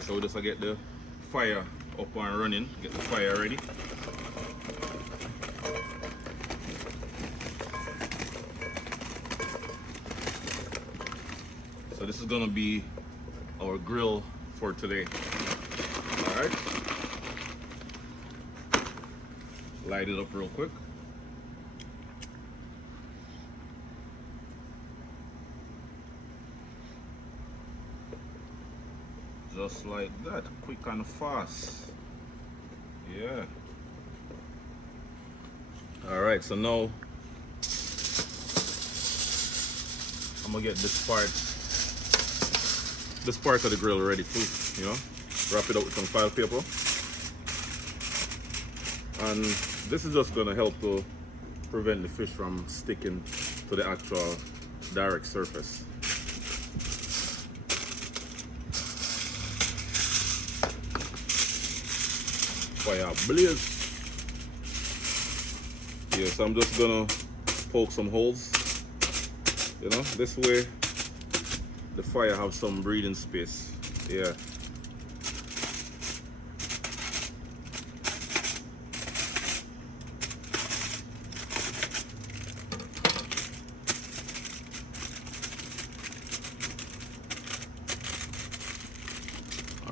guys, so we just get the fire up and running, get the fire ready. So this is gonna be our grill for today. All right, light it up real quick. Just like that, quick and fast. Yeah. All right, so now I'm gonna get this part of the grill ready too, you know. Wrap it up with some file paper. And this is just gonna help to prevent the fish from sticking to the actual direct surface. Fire blaze. Yeah, so I'm just gonna poke some holes, you know, this way the fire have some breathing space. Yeah.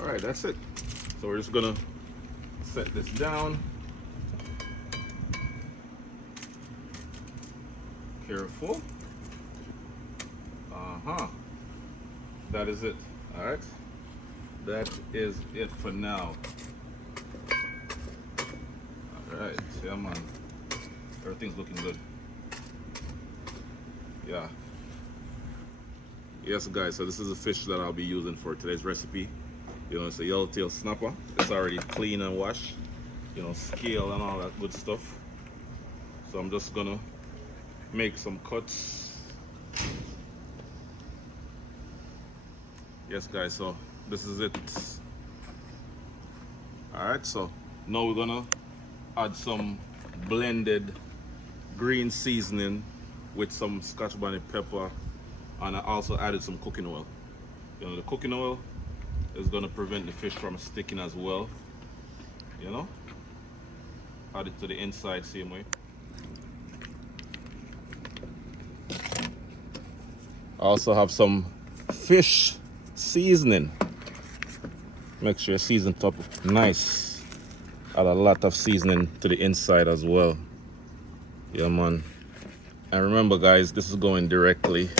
All right, that's it. So we're just gonna set this down. Careful. That is it. All right. That is it for now. All right. Yeah, man. Everything's looking good. Yeah. Yes, guys. So this is the fish that I'll be using for today's recipe. You know, it's a yellowtail snapper. It's already clean and washed. You know, scale and all that good stuff. So I'm just gonna make some cuts. Yes, guys, so this is it. All right, so now we're gonna add some blended green seasoning with some Scotch bonnet pepper, and I also added some cooking oil. You know, the cooking oil is gonna prevent the fish from sticking as well. You know, add it to the inside same way. I also have some fish seasoning. Make sure you season top nice. Add a lot of seasoning to the inside as well. Yeah, man. And remember, guys, this is going directly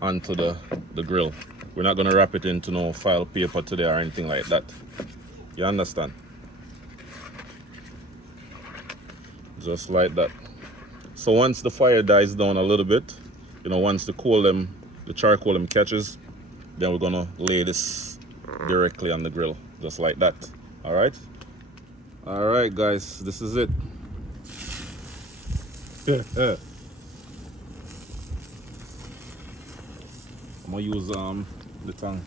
onto the grill. We're not gonna wrap it into no file paper today or anything like that. You understand? Just like that. So once the fire dies down a little bit, you know, once the charcoal catches, then we're gonna lay this directly on the grill, just like that. All right, guys, this is it. I'm gonna use the tongue.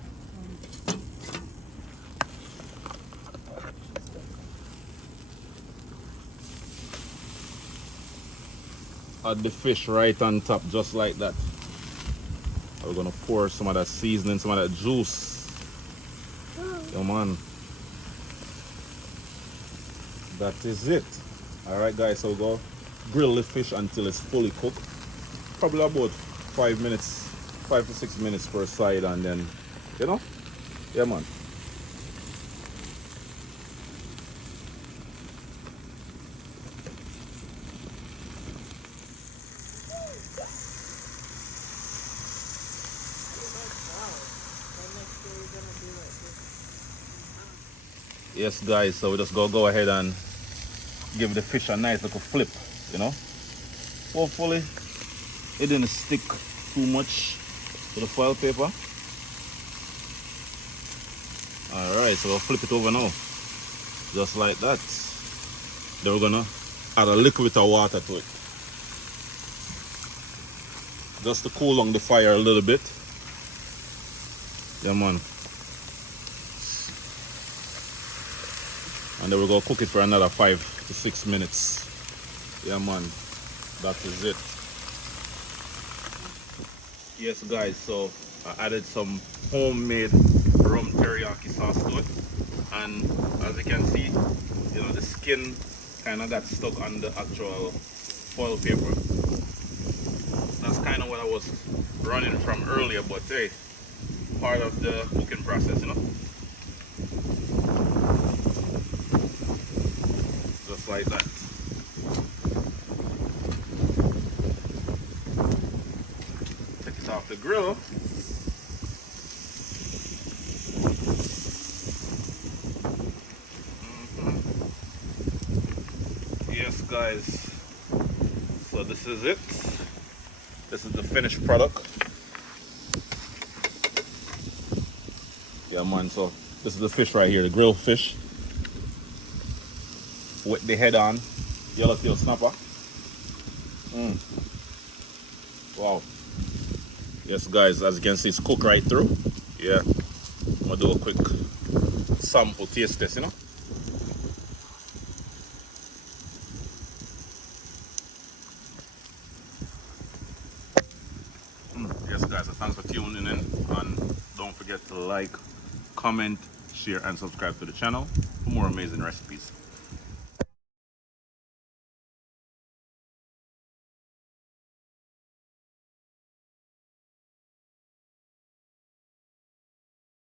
Add the fish right on top, just like that. We're gonna pour some of that seasoning, some of that juice. Come on. That is it. All right, guys, so we'll go grill the fish until it's fully cooked. Probably about 5 to 6 minutes per side, and then, you know, yeah, man. Yes, guys, so we just go ahead and give the fish a nice little flip, you know. Hopefully it didn't stick too much to the foil paper. All right, so we'll flip it over now, just like that. Then we're gonna add a little bit of water to it, just to cool down the fire a little bit. Yeah, man. And then we're gonna cook it for another 5 to 6 minutes. Yeah, man, that is it. Yes, guys, so I added some homemade rum teriyaki sauce to it. And as you can see, you know, the skin kind of got stuck on the actual foil paper. That's kind of what I was running from earlier, but hey, part of the cooking process, you know. Just like that. Take it off the grill. Yes, guys. So this is it. This is the finished product. Yeah, man. So this is the fish right here, the grilled fish with the head on, yellowtail snapper. Wow. Yes, guys. As you can see, it's cooked right through. Yeah. I'm gonna do a quick sample taste test, you know. Yes, guys. So thanks for tuning in, and don't forget to like, comment, share, and subscribe to the channel for more amazing recipes.